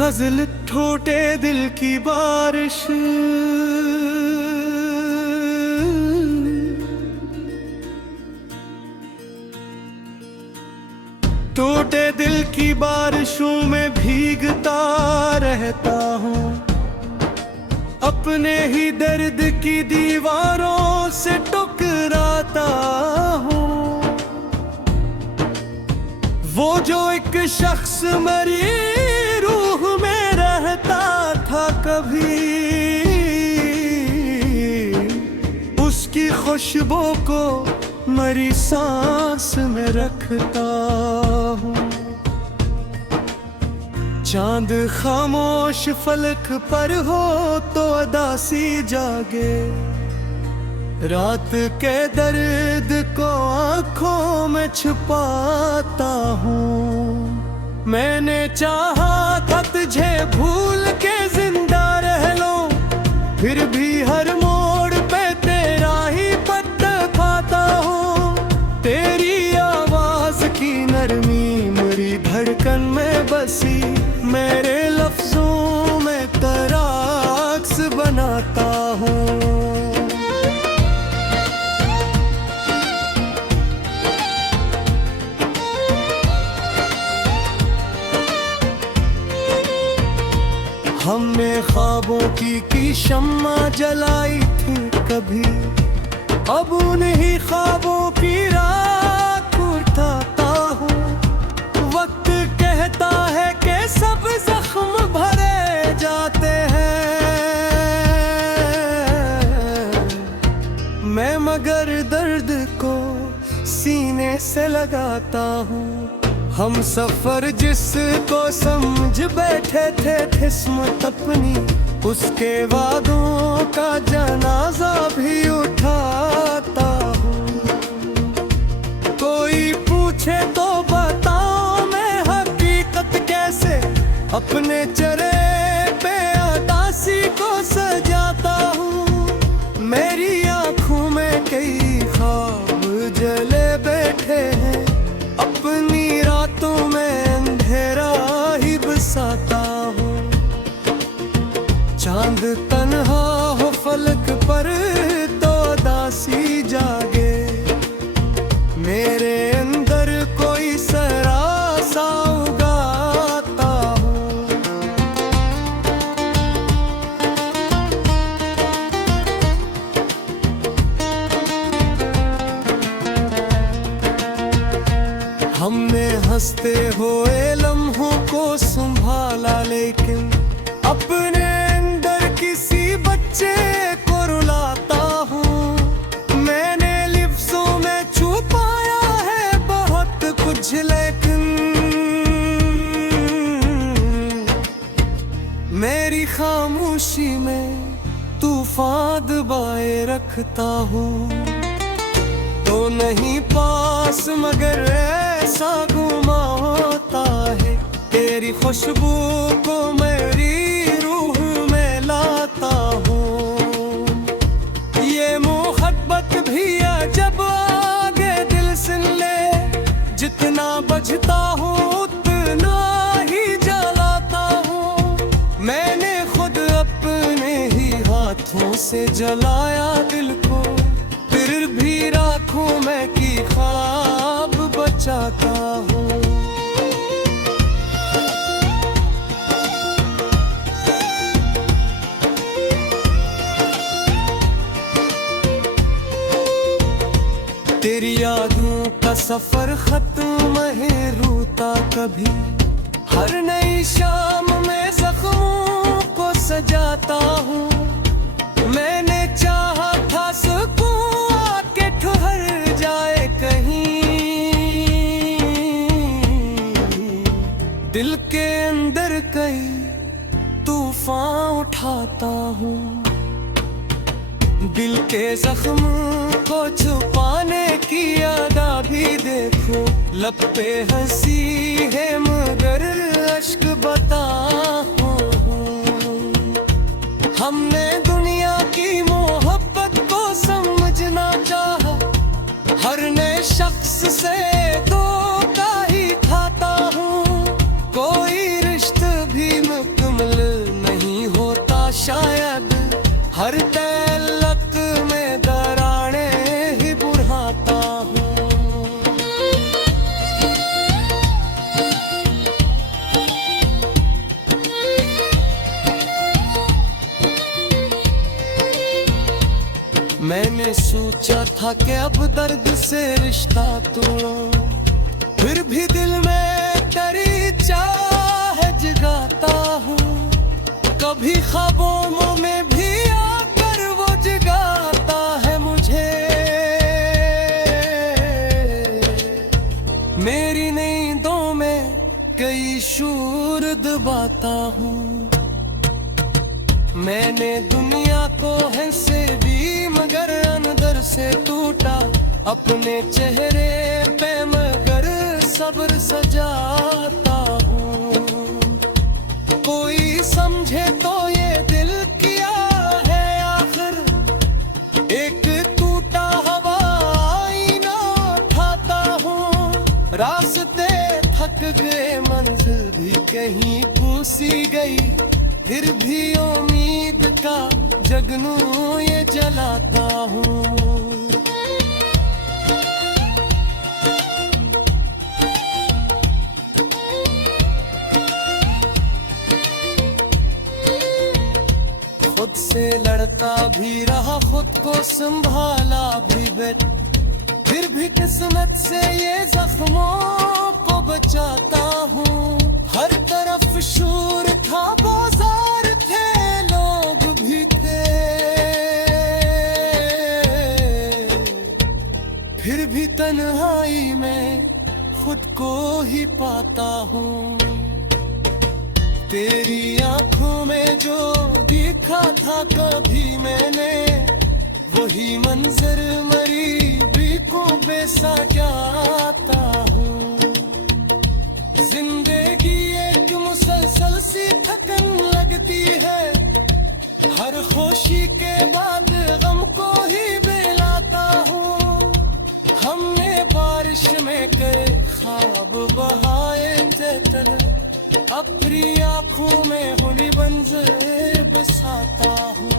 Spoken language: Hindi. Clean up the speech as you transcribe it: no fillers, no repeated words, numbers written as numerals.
गजल ठोटे दिल की बारिश, टूटे दिल की बारिशों में भीगता रहता हूँ, अपने ही दर्द की दीवारों से टकराता हूँ। वो जो एक शख्स मेरी रूह में रहता था कभी, उसकी खुशबू को मेरी सांस में रखता हूँ। चांद खामोश फलक पर हो तो अदासी जागे, रात के दर्द को आंखों में छुपाता हूँ। मैंने चाहा था तुझे भूल के जिंदा रह लो, फिर भी हर मोड़ पे तेरा ही पत्ता खाता हूँ। तेरी आवाज की नरमी मेरी धड़कन में बसी, मेरे लफ्जों में तेरा अक्स बनाता हूँ। हमने ख्वाबों की शम्मा जलाई थी कभी, अब उन्हीं ख्वाबों की राख उठाता हूँ। वक्त कहता है कि सब जख्म भरे जाते हैं, मैं मगर दर्द को सीने से लगाता हूँ। हम सफर जिसको समझ बैठे थे किस्मत अपनी, उसके वादों का जनाजा भी उठाता हूँ। कोई पूछे तो बताओ मैं हकीकत कैसे अपने चेहरे पे उदासी को सजाता हूँ। मेरी आँखों में कई ख्वाब जले बैठे हैं, अपनी रातों में अंधेरा ही बसाता हूँ। चांद तन्हा हो फलक पर तो उदासी जागे, मेरे अंदर कोई सरासा उगाता हूँ। हमने हंसते हुए लम्हों को संभाला, लेकिन अपने अंदर किसी बच्चे को रुलाता हूँ। मैंने लिफ्ज़ों में छुपाया है बहुत कुछ, लेकिन मेरी खामोशी में तूफान दबाए रखता हूँ। तो नहीं पास मगर ऐसा गुमा होता है, तेरी खुशबू को मेरी रूह में लाता हूँ। ये मोहब्बत भी जब आगे दिल सुन ले, जितना बजता हूँ उतना ही जलाता हूँ। मैंने खुद अपने ही हाथों से जलाया दिल को, फिर भी राखों में की ख्वाब बचाता हूँ। तेरी यादों का सफर खत्म है रूता कभी, हर नई शाम में जख्मों को सजाता हूँ। मैंने चाहा था सुकून आके ठहर जाए कहीं, दिल के अंदर कई तूफान उठाता हूँ। दिल के जख्म को छुपाने की अदा भी देखो, लब पे हंसी है मगर अश्क बता हूँ। हमने दुनिया की मोहब्बत को समझना चाहा, हर नए शख्स से धोखा ही खाता हूँ। कोई रिश्ता भी मैंने सोचा था कि अब दर्द से रिश्ता तोड़ो, फिर भी दिल में तेरी चाह जगाता हूँ। कभी ख्वाबों में भी आकर वो जगाता है मुझे। मेरी नींदों में कई शूर दबाता हूँ। मैंने दुनिया को है से भी मगर अंदर से टूटा, अपने चेहरे पे मगर सब्र सजाता हूँ। कोई समझे तो ये दिल किया है आखिर, एक टूटा हवा आईना उठाता हूँ। रास्ते थक गए, मंजिल भी कहीं पूसी गई, फिर भी उम्मीद का जगनू ये जलाता हूँ। खुद से लड़ता भी रहा, खुद को संभाला भी बेट, फिर भी किस्मत से ये जख्मों को बचाता हूँ। हर तरफ शूर था, बाजार थे, लोग भी थे, फिर भी तन्हाई में खुद को ही पाता हूँ। तेरी आंखों में जो देखा था कभी मैंने, वही मंजर मरी भी को बेसा जाता हूँ। जिंदगी एक मुसलसल सी थकन लगती है, हर खुशी के बाद गम को ही बेलाता हूँ। हमने बारिश में कई ख्वाब बहाए थे तले, अपनी आँखों में हुई मंजर बसाता हूँ।